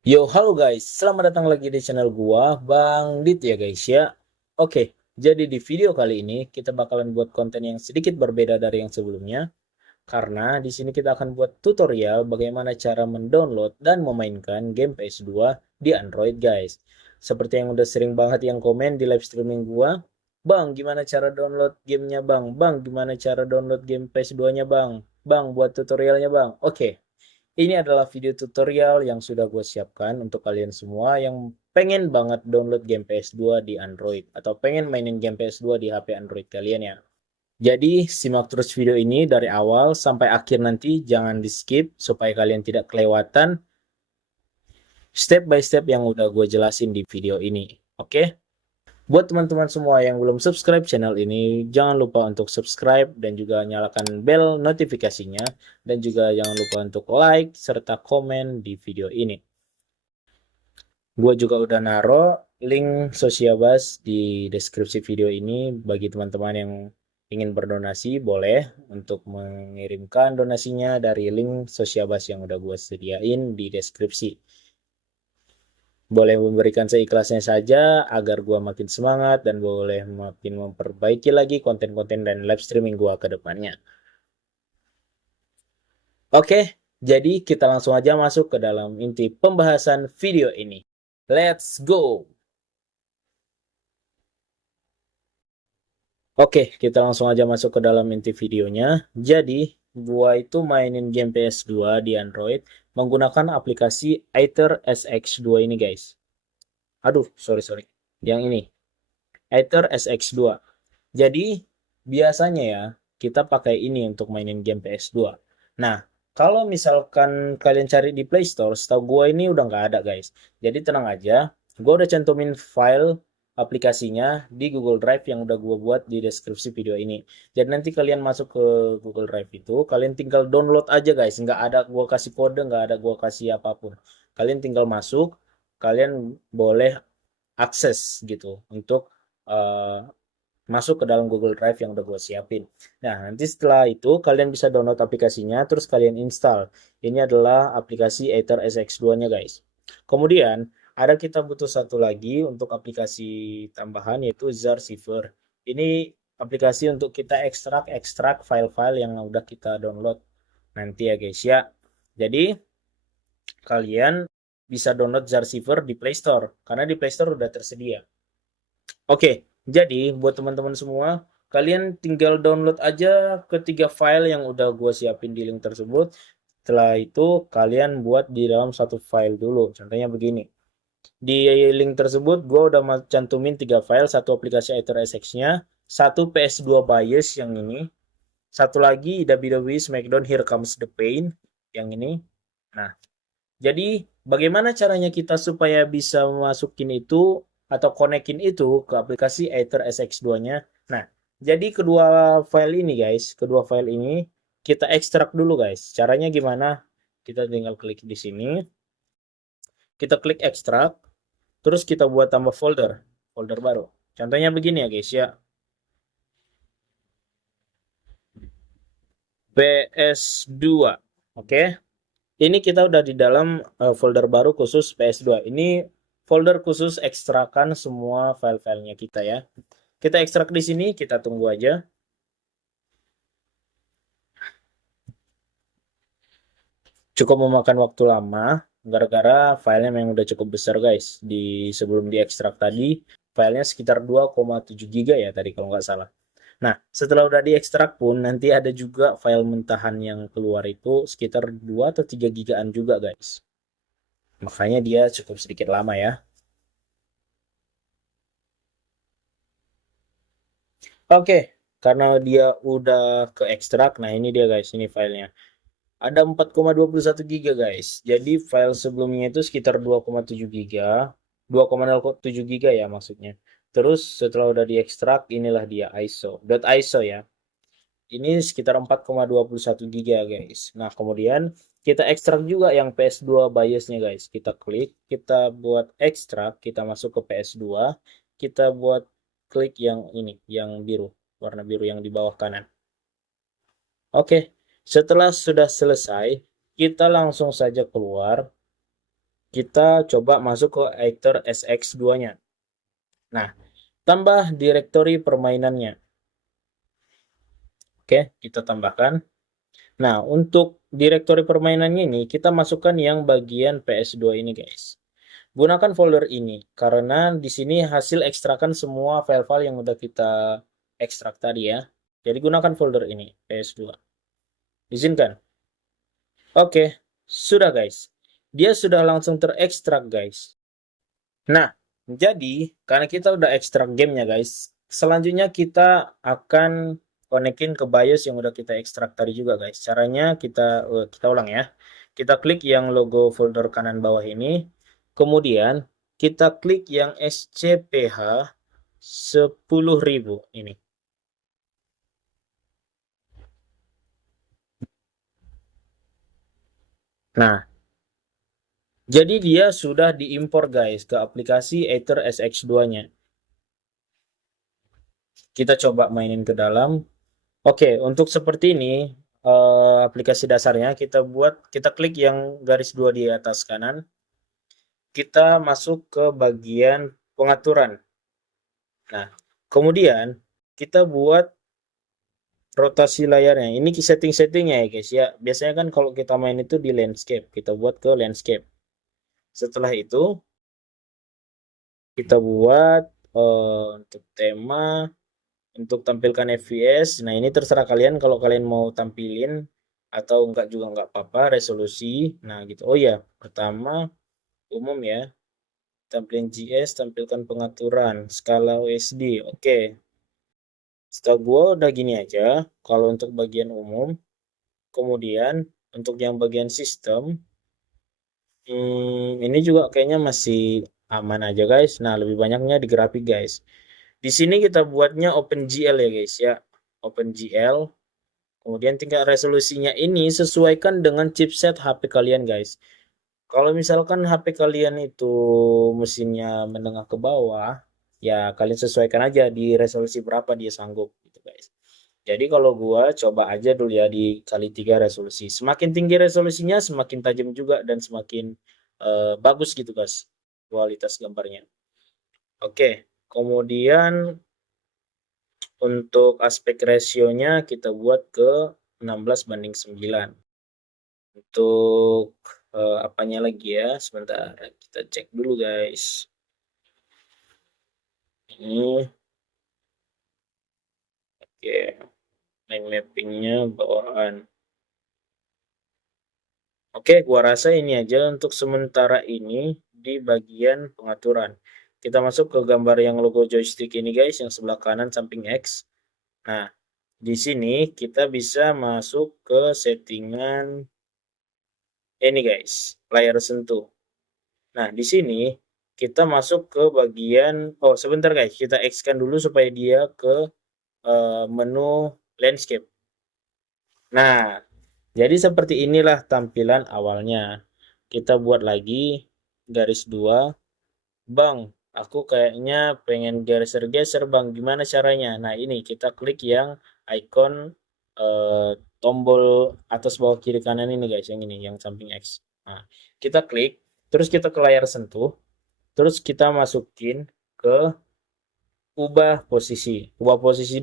Yo, halo guys, selamat datang lagi di channel gua, Bang Dit ya guys ya. Oke, jadi di video kali ini kita bakalan buat konten yang sedikit berbeda dari yang sebelumnya, karena di sini kita akan buat tutorial bagaimana cara mendownload dan memainkan game PS2 di Android guys. Seperti yang udah sering banget yang komen di live streaming gua, Bang, gimana cara download gamenya Bang? Bang, gimana cara download game PS2-nya Bang? Bang, buat tutorialnya Bang. Oke, ini adalah video tutorial yang sudah gue siapkan untuk kalian semua yang pengen banget download game PS2 di Android atau pengen mainin game PS2 di HP Android kalian ya. Jadi simak terus video ini dari awal sampai akhir nanti, jangan di skip supaya kalian tidak kelewatan step by step yang udah gue jelasin di video ini. Oke? Buat teman-teman semua yang belum subscribe channel ini, jangan lupa untuk subscribe dan juga nyalakan bell notifikasinya. Dan juga jangan lupa untuk like serta komen di video ini. Gue juga udah naro link Sosiabas di deskripsi video ini bagi teman-teman yang ingin berdonasi, boleh untuk mengirimkan donasinya dari link Sosiabas yang udah gue sediain di deskripsi. Boleh memberikan seikhlasnya saja agar gua makin semangat dan boleh makin memperbaiki lagi konten-konten dan live streaming gua ke depannya. Oke, jadi kita langsung aja masuk ke dalam inti pembahasan video ini. Let's go! Oke, kita langsung aja masuk ke dalam inti videonya. Jadi, gua itu mainin game PS2 di Android menggunakan aplikasi Aether SX2 ini guys. Aduh, sorry. Yang ini, Aether SX2. Jadi, biasanya ya, kita pakai ini untuk mainin game PS2. Nah, kalau misalkan kalian cari di Play Store, setahu gue ini udah nggak ada, guys. Jadi tenang aja, gue udah cantumin file aplikasinya di Google Drive yang udah gue buat di deskripsi video ini. Jadi nanti kalian masuk ke Google Drive itu, kalian tinggal download aja, guys. Nggak ada gue kasih kode, nggak ada gue kasih apapun. Kalian tinggal masuk, kalian boleh akses gitu untuk uh, masuk ke dalam Google Drive yang udah gue siapin. Nah, nanti setelah itu kalian bisa download aplikasinya, terus kalian install. Ini adalah aplikasi Aether SX2-nya, guys. Kemudian, ada kita butuh satu lagi untuk aplikasi tambahan, yaitu Zarsiver. Ini aplikasi untuk kita ekstrak file-file yang udah kita download nanti ya, guys ya. Jadi, kalian bisa download Zarsiver di Play Store, karena di Play Store udah tersedia. Oke, jadi buat teman-teman semua, kalian tinggal download aja ketiga file yang udah gue siapin di link tersebut. Setelah itu, kalian buat di dalam satu file dulu. Contohnya begini. Di link tersebut, gue udah cantumin tiga file. Satu aplikasi Ether SX-nya, satu PS2 bias yang ini, satu lagi WWE SmackDown Here Comes the Pain yang ini. Nah, jadi bagaimana caranya kita supaya bisa masukin itu atau konekin itu ke aplikasi Aether SX2-nya? Nah, jadi kedua file ini kita ekstrak dulu guys. Caranya gimana? Kita tinggal klik di sini, kita klik ekstrak, terus kita buat tambah folder baru. Contohnya begini ya guys ya, PS2. Oke. Ini kita udah di dalam folder baru khusus PS2. Ini folder khusus ekstrakan semua file-filenya kita ya. Kita ekstrak di sini, kita tunggu aja. Cukup memakan waktu lama, gara-gara filenya memang udah cukup besar guys. Di sebelum diekstrak tadi, filenya sekitar 2,7 GB ya tadi kalau nggak salah. Nah, setelah udah diekstrak pun, nanti ada juga file mentahan yang keluar itu sekitar 2 atau 3 gigaan juga guys. Makanya dia cukup sedikit lama ya. Oke, karena dia udah ke ekstrak, nah ini dia guys, ini filenya. Ada 4,21 giga guys. Jadi file sebelumnya itu sekitar 2,7 giga, 2,07 giga ya maksudnya. Terus setelah udah diekstrak, inilah dia ISO, .iso ya. Ini sekitar 4,21 giga guys. Nah kemudian kita ekstrak juga yang PS2 biasnya guys. Kita klik, kita buat ekstrak, kita masuk ke PS2, kita buat klik yang ini, yang biru, warna biru yang di bawah kanan. Oke, setelah sudah selesai, kita langsung saja keluar. kita coba masuk ke Aether SX2-nya. Nah, tambah direktori permainannya. Oke, kita tambahkan. Nah, untuk direktori permainannya ini, kita masukkan yang bagian PS2 ini, guys. Gunakan folder ini, karena di sini hasil ekstrakan semua file-file yang udah kita ekstrak tadi ya. Jadi gunakan folder ini, PS2. Izinkan. Oke, sudah guys. Dia sudah langsung terekstrak, guys. Nah, jadi karena kita udah ekstrak gamenya, guys. Selanjutnya kita akan konekin ke BIOS yang udah kita ekstrak tadi juga, guys. Caranya kita ulang ya. Kita klik yang logo folder kanan bawah ini. Kemudian kita klik yang SCPH 10.000 ini. Nah, jadi dia sudah diimpor guys ke aplikasi Aether SX2-nya. Kita coba mainin ke dalam. Oke, untuk seperti ini aplikasi dasarnya kita klik yang garis 2 di atas kanan. Kita masuk ke bagian pengaturan. Nah, kemudian kita buat rotasi layarnya. Ini setting-settingnya ya guys ya. Biasanya kan kalau kita main itu di landscape, kita buat ke landscape. Setelah itu kita buat untuk tema, untuk tampilkan FPS. Nah, ini terserah kalian kalau kalian mau tampilin atau enggak juga enggak apa-apa, resolusi. Nah, gitu. Oh ya, pertama umum ya. Tampilin GS, tampilkan pengaturan, skala USD. Oke. Setelah gua udah gini aja. Kalau untuk bagian umum, kemudian untuk yang bagian sistem, ini juga kayaknya masih aman aja guys. Nah, lebih banyaknya di grafik guys. Di sini kita buatnya OpenGL ya guys ya. OpenGL. Kemudian tingkat resolusinya ini sesuaikan dengan chipset HP kalian guys. Kalau misalkan HP kalian itu mesinnya menengah ke bawah, ya kalian sesuaikan aja di resolusi berapa dia sanggup gitu guys. Jadi kalau gua coba aja dulu ya di kali 3 resolusi. Semakin tinggi resolusinya semakin tajam juga dan semakin bagus gitu guys kualitas gambarnya. Oke, kemudian untuk aspek rasionya kita buat ke 16:9. Untuk apanya lagi ya? Sebentar, kita cek dulu guys. Ini oke, mind mappingnya bawaan. Oke, gua rasa ini aja untuk sementara ini di bagian pengaturan. Kita masuk ke gambar yang logo joystick ini guys, yang sebelah kanan samping X. Nah, di sini kita bisa masuk ke settingan ini guys, layar sentuh. Nah, di sini kita masuk ke bagian, oh sebentar guys, kita X-kan dulu supaya dia ke menu landscape. Nah, jadi seperti inilah tampilan awalnya. Kita buat lagi garis 2. Bang, aku kayaknya pengen geser-geser bang, gimana caranya? Nah, ini kita klik yang icon tombol atas bawah kiri kanan ini guys, yang ini, yang samping X. Nah, kita klik, terus kita ke layar sentuh, terus kita masukin ke ubah posisi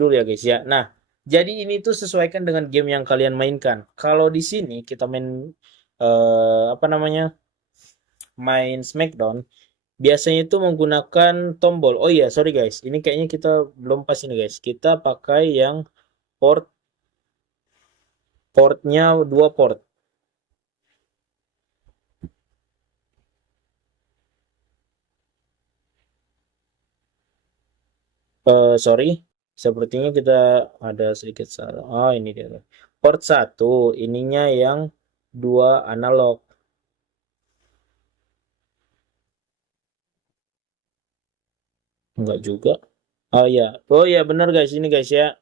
dulu ya guys ya. Nah, jadi ini tuh sesuaikan dengan game yang kalian mainkan. Kalau di sini kita main apa namanya, main Smackdown, biasanya itu menggunakan tombol. Oh iya, sorry guys, ini kayaknya kita belum pas ini guys. Kita pakai yang portnya 2 port. Sorry, sepertinya kita ada sedikit salah. Oh ini dia. Port 1, ininya yang 2 analog. Enggak juga. Oh ya, oh ya benar guys, ini guys ya.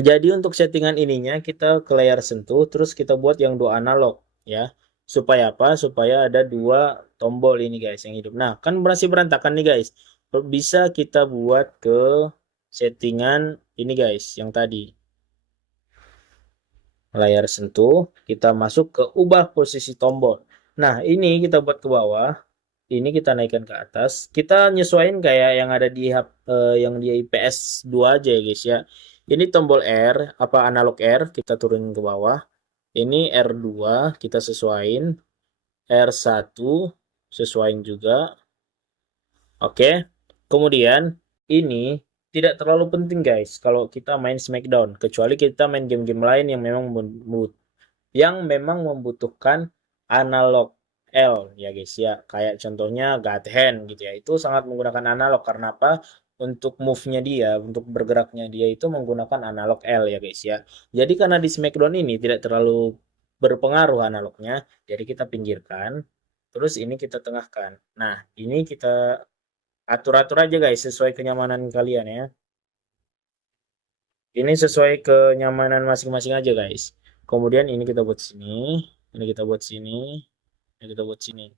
Jadi untuk settingan ininya kita ke layar sentuh, terus kita buat yang 2 analog ya. Supaya apa? Supaya ada 2 tombol ini guys yang hidup. Nah, kan masih berantakan nih guys. Bisa kita buat ke settingan ini guys, yang tadi. Layar sentuh, kita masuk ke ubah posisi tombol. Nah, ini kita buat ke bawah, ini kita naikkan ke atas. Kita nyesuaiin kayak yang ada di yang di IPS 2 aja ya guys ya. Ini tombol R, apa analog R, kita turunin ke bawah. Ini R2 kita sesuaiin, R1 sesuaiin juga. Oke. Kemudian ini tidak terlalu penting guys kalau kita main Smackdown, kecuali kita main game-game lain yang memang membutuhkan analog L ya guys ya. Kayak contohnya God Hand gitu ya. Itu sangat menggunakan analog karena apa? Untuk move-nya dia, untuk bergeraknya dia itu menggunakan analog L ya guys ya. Jadi karena di Smackdown ini tidak terlalu berpengaruh analognya, jadi kita pinggirkan. Terus ini kita tengahkan. Nah, ini kita atur-atur aja guys sesuai kenyamanan kalian ya. Ini sesuai kenyamanan masing-masing aja guys. Kemudian ini kita buat sini, ini kita buat sini, ini kita buat sini.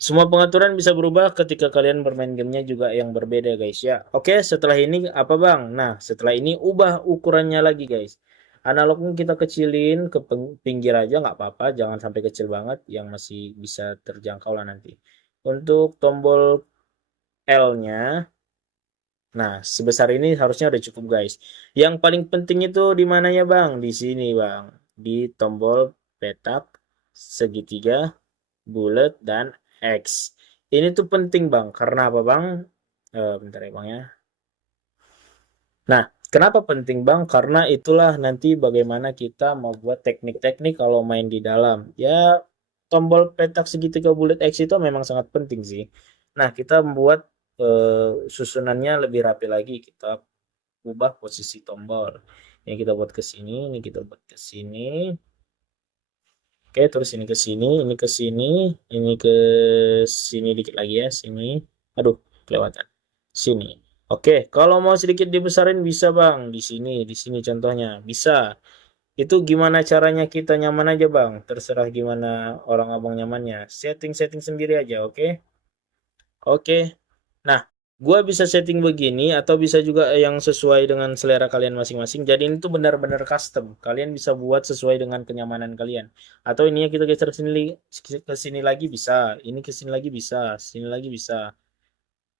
Semua pengaturan bisa berubah ketika kalian bermain gamenya juga yang berbeda guys ya. Oke, setelah ini apa bang? Nah, setelah ini ubah ukurannya lagi guys. Analognya kita kecilin ke pinggir aja nggak apa-apa, jangan sampai kecil banget, yang masih bisa terjangkau lah nanti. Untuk tombol L-nya, nah, sebesar ini harusnya udah cukup guys. Yang paling penting itu di mananya bang? Di sini bang. Di tombol petak, segitiga, bulat, dan X. Ini tuh penting bang. Karena apa bang? Bentar ya bang ya. Nah, kenapa penting bang? Karena itulah nanti bagaimana kita mau buat teknik-teknik kalau main di dalam. Ya, tombol petak segitiga bulat X itu memang sangat penting sih. Nah, kita membuat susunannya lebih rapi lagi. Kita ubah posisi tombol. Ini kita buat ke sini, ini kita buat ke sini. Oke, terus ini ke sini, ini ke sini, ini ke sini dikit lagi ya, sini. Aduh, kelewatan. Sini. Oke, kalau mau sedikit dibesarin bisa, Bang. Di sini contohnya. Bisa. Itu gimana caranya kita nyaman aja, Bang. Terserah gimana orang abang nyamannya. Setting-setting sendiri aja, oke? Oke. Nah, gua bisa setting begini atau bisa juga yang sesuai dengan selera kalian masing-masing. Jadi ini tuh benar-benar custom. Kalian bisa buat sesuai dengan kenyamanan kalian. Atau ini kita geser ke sini lagi bisa, ini ke sini lagi bisa, sini lagi bisa.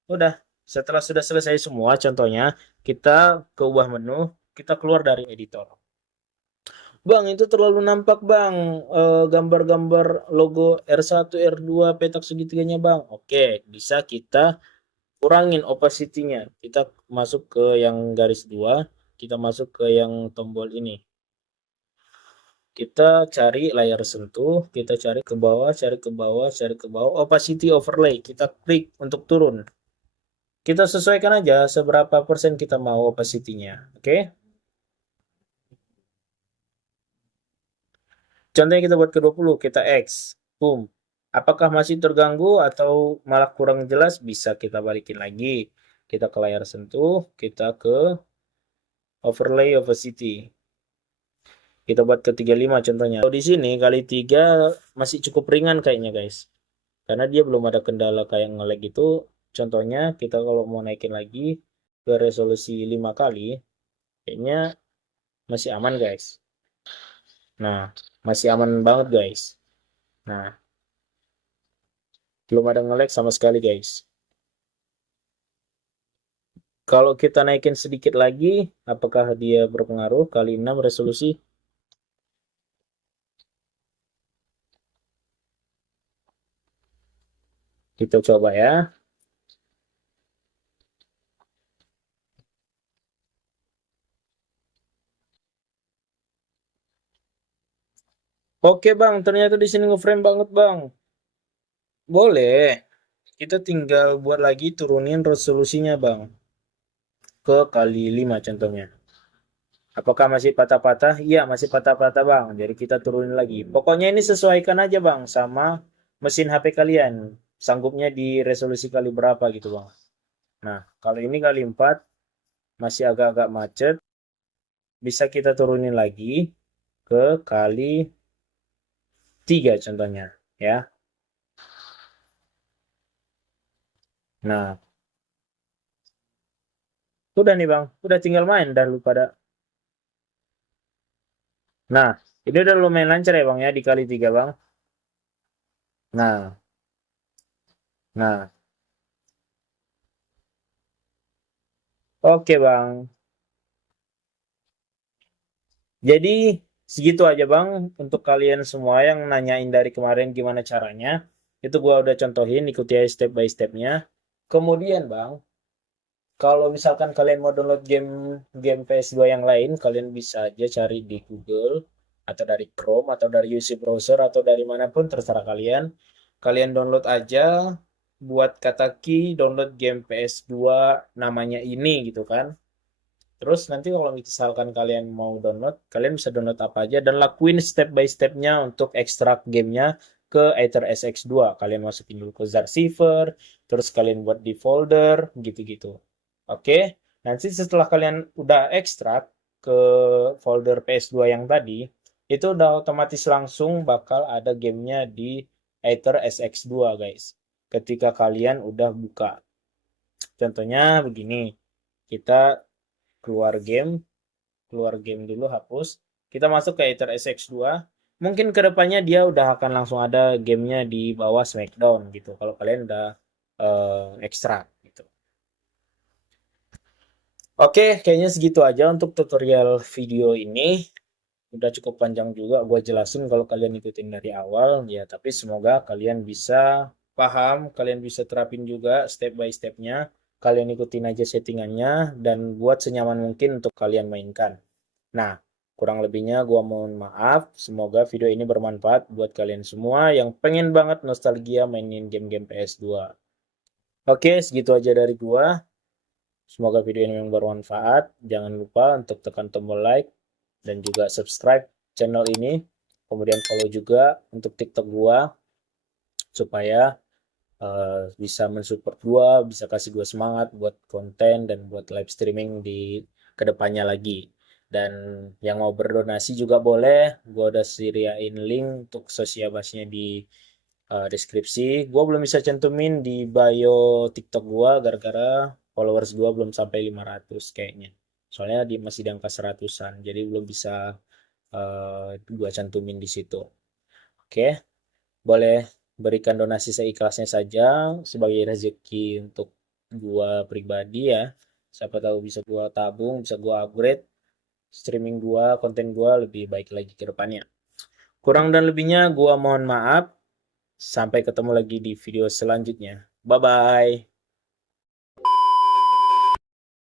Udah, setelah sudah selesai semua contohnya, kita ke ubah menu, kita keluar dari editor. Bang, itu terlalu nampak, Bang. Gambar-gambar logo R1, R2, petak segitiganya, Bang. Oke, bisa kita kurangin opacity-nya. Kita masuk ke yang garis 2, kita masuk ke yang tombol ini. Kita cari layar sentuh, kita cari ke bawah, cari ke bawah, cari ke bawah. Opacity overlay, kita klik untuk turun. Kita sesuaikan aja seberapa persen kita mau opacity-nya. Oke? Contohnya kita buat ke 20, kita X. Boom. Apakah masih terganggu atau malah kurang jelas? Bisa kita balikin lagi. Kita ke layar sentuh, kita ke overlay opacity. Kita buat ke 35 contohnya. Kalau di sini kali 3 masih cukup ringan kayaknya guys. Karena dia belum ada kendala kayak nge-lag itu. Contohnya kita kalau mau naikin lagi ke resolusi 5 kali, kayaknya masih aman guys. Nah, masih aman banget guys. Nah, belum ada nge-lag sama sekali guys. Kalau kita naikin sedikit lagi, apakah dia berpengaruh? Kali 6 resolusi. Kita coba ya. Oke bang, ternyata di sini ngeframe banget bang. Boleh. Kita tinggal buat lagi turunin resolusinya bang. Ke kali 5 contohnya. Apakah masih patah-patah? Iya, masih patah-patah bang. Jadi kita turunin lagi. Pokoknya ini sesuaikan aja bang sama mesin HP kalian. Sanggupnya di resolusi kali berapa gitu bang. Nah, kalau ini kali 4 masih agak-agak macet. Bisa kita turunin lagi ke kali 3 contohnya. Ya. Nah, udah nih bang. Udah tinggal main dah lu pada. Nah, ini udah lumayan lancar ya bang ya dikali 3 bang. Nah, nah, oke Bang. Jadi segitu aja Bang untuk kalian semua yang nanyain dari kemarin gimana caranya. Itu gua udah contohin, ikuti aja step by stepnya. Kemudian Bang, kalau misalkan kalian mau download game game PS2 yang lain, kalian bisa aja cari di Google atau dari Chrome atau dari UC browser atau dari manapun terserah kalian. Kalian download aja buat kata key download game PS2 namanya ini gitu kan. Terus nanti kalau misalkan kalian mau download, kalian bisa download apa aja dan lakuin step by stepnya untuk ekstrak gamenya ke Aether SX2. Kalian masukin dulu ke Zarsiver, terus kalian buat di folder, gitu-gitu. Oke, nanti setelah kalian udah ekstrak ke folder PS2 yang tadi, itu udah otomatis langsung bakal ada gamenya di Aether SX2 guys. Ketika kalian udah buka. Contohnya begini, kita keluar game dulu, hapus. Kita masuk ke Ether SX2. Mungkin kedepannya dia udah akan langsung ada gamenya di bawah Smackdown gitu. Kalau kalian udah ekstra gitu. Oke, kayaknya segitu aja untuk tutorial video ini. Udah cukup panjang juga gue jelasin kalau kalian ikutin dari awal. Ya, tapi semoga kalian bisa paham, kalian bisa terapin juga step by stepnya. Kalian ikutin aja settingannya dan buat senyaman mungkin untuk kalian mainkan. Nah, kurang lebihnya gua mohon maaf. Semoga video ini bermanfaat buat kalian semua yang pengen banget nostalgia mainin game-game PS2. Oke, segitu aja dari gua. Semoga video ini memang bermanfaat. Jangan lupa untuk tekan tombol like dan juga subscribe channel ini. Kemudian follow juga untuk TikTok gua supaya bisa mensupport gua, bisa kasih gua semangat buat konten dan buat live streaming di kedepannya lagi. Dan yang mau berdonasi juga boleh, gua udah sediain link untuk sosialisasinya di deskripsi. Gua belum bisa cantumin di bio TikTok gua gara-gara followers gua belum sampai 500 kayaknya. Soalnya masih di angka seratusan, jadi belum bisa gua cantumin di situ. Oke, boleh berikan donasi seikhlasnya saja sebagai rezeki untuk gua pribadi ya. Siapa tahu bisa gua tabung, bisa gua upgrade streaming gua, konten gua lebih baik lagi ke depannya. Kurang dan lebihnya gua mohon maaf. Sampai ketemu lagi di video selanjutnya. Bye bye.